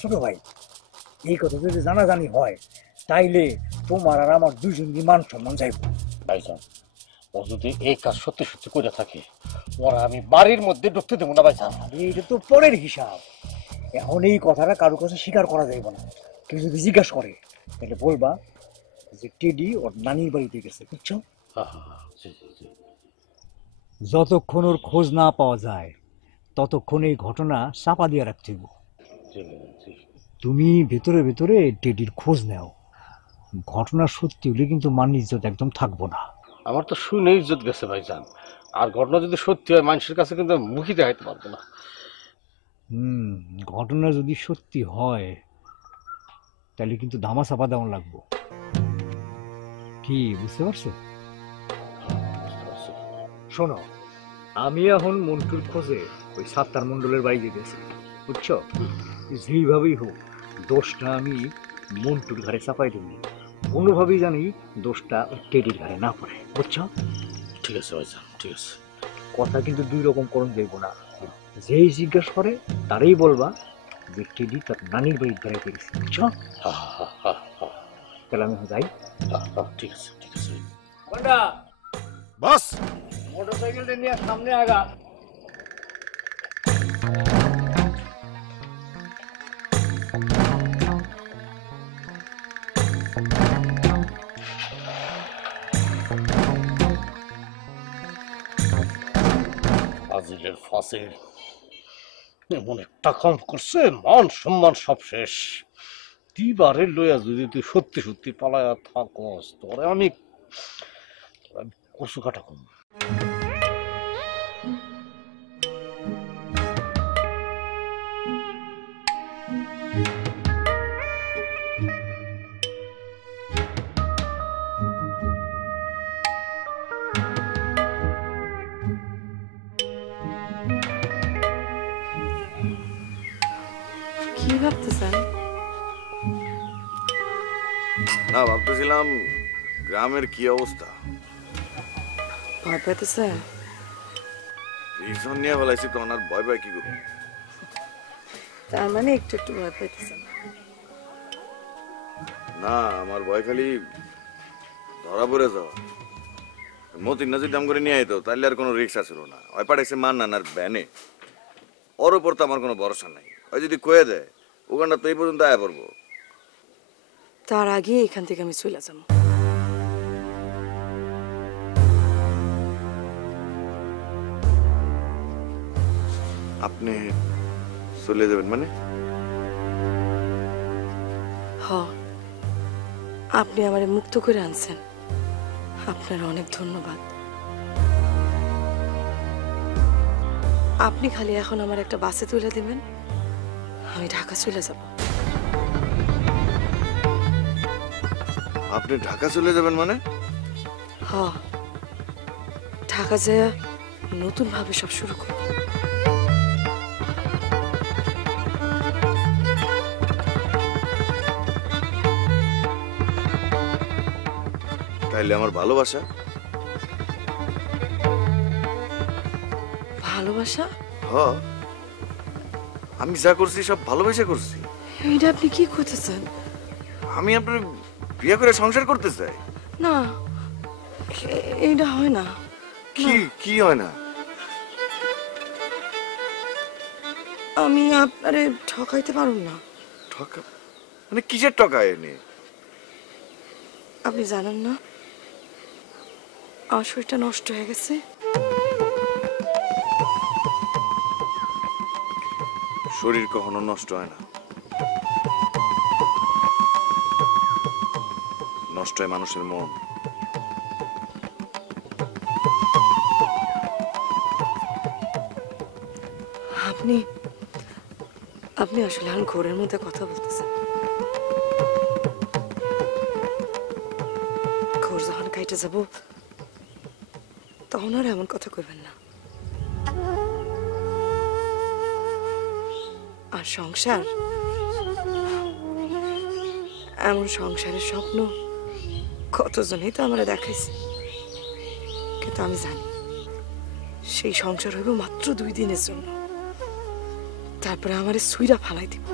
ছোট ভাই, এই কথা যদি জানাজানি হয় তাইলে তোমার আর আমার দুইজনই মান সম্মান যাইব। ভাইজান, ও যদি এই কাজ সত্যি সত্যি করে থাকে, ওরা আমি বাড়ির মধ্যে ঢুকতে দেবো না ভাইজান। এটা তো পরের হিসাব, এখন এই কথাটা কারো কাছে স্বীকার করা যাইব না। কেউ যদি জিজ্ঞাসা করে তাহলে বলবা যে টেডি ওর নানির বাড়িতে গেছে, বুঝছো? যতক্ষণ ওর খোঁজ না পাওয়া যায় ততক্ষণ এই ঘটনা চাপা দিয়ে রাখতে হইব। তুমি ভেতরে ভেতরে টেডির খোঁজ নাও, ঘটনা সত্যি হলে কিন্তু মান ইজ্জত একদম থাকবো না। আমার তো শুনে ইজ্জত গেছে ভাইজান, আর ঘটনা যদি সত্যি হয় মানুষের কাছে কিন্তু মুখই দেখাইতে পারবো না। ঘটনা যদি সত্যি হয় তাহলে কিন্তু ধামা চাপা দেওয়া লাগবো। কি বুঝতে পারছো? শোনো, আমি এখন মন্টুর খোঁজে ওই সাত্তার মন্ডলের বাড়ি যেতেছি, বুঝছো? যেইভাবেই হোক দোষটা আমি মন্টুর ঘাড়ে চাপাই দেবো, কোনোভাবেই জানি দোষটা ওই টেডির ঘাড়ে না পড়ে, বুঝছো? ঠিক আছে ভাইজান, ঠিক আছে। কথা কিন্তু দুই রকম করণ যাইব না। যেই জিজ্ঞাসা করে তারই বলবা যে টেডি তার নানির বাড়ির বেড়াইতে গেছে, বুঝছো? তাহলে আমি যাই। ঠিক আছে, ঠিক আছে। বাস মোটরসাইকেলটা নিয়ে সামনে আগা। ফাজিলের ফাজিল এমন একটা কাম করছে, মান সম্মান সব শেষ। দিবারে লইয়া যদি তুই সত্যি সত্যি পালায়া থাকস, তোরে আমি কচু কাটা কম। কি ভাবতেছেন? না, ভাবতেছিলাম গ্রামের কি অবস্থা। ভয় পেতেছে? রিজন নিয়ে ফেলাইছি তো, আর ভয় পাই কি করবো? তার মানে একটু একটু ভয় পেতেছেন? না, আমার ভয় খালি ধরা পড়ে যাওয়া। মতিন না যদি দাম করে নিয়ে আইতো তাহলে আর কোনো রিক্সা ছিল না। ওই পাঠাইছে মান নানার ভ্যানে, ওর উপর তো আমার কোনো ভরসা নাই। ওই যদি কয়ে দেয় ওখানটা তো এই পর্যন্ত আয়া পড়বো। তার আগে এখান থেকে আমি চলে যাবো। আপনি চলে যাবেন মানে? হ, আপনি আমারে মুক্ত করে আনছেন, আপনার অনেক ধন্যবাদ। আপনি খালি এখন আমার একটা বাসে তুলে দিবেন, আমি ঢাকা চলে যাব। আপনি ঢাকা চলে যাবেন মানে? হ, ঢাকা যায় নতুন ভাবে সব শুরু করব। তাইলে আমার ভালোবাসা? ভালোবাসা? হ, আমি যা করছি সব ভালোবাসা করছি। এটা আপনি কি করতেছেন? আমি আপনার বিয়ে করে সংসার করতে চাই। না, এটা হয় না। কি কি হয় না? আমি আপনারে ঠকাইতে পারুম না। ঠকা মানে কিসের টাকা এনে? আপনি জানেন না আমার শরীরটা নষ্ট হয়ে গেছে। শরীর কখনো নষ্ট হয় না, নষ্ট হয় মানুষের মন। আপনি আপনি আসলে এখন ঘোরের মধ্যে কথা বলতেছেন। ঘোর যখন কাইটে যাব তখন আর এমন কথা কইবেন না। আর সংসার, এমন সংসারের স্বপ্ন কতজনেই তো আমরা দেখাইছি, কিন্তু আমি জানি সেই সংসার হইব মাত্র 2 দিনের জন্য, তারপরে আমারে সুইরা ফালাই দিব।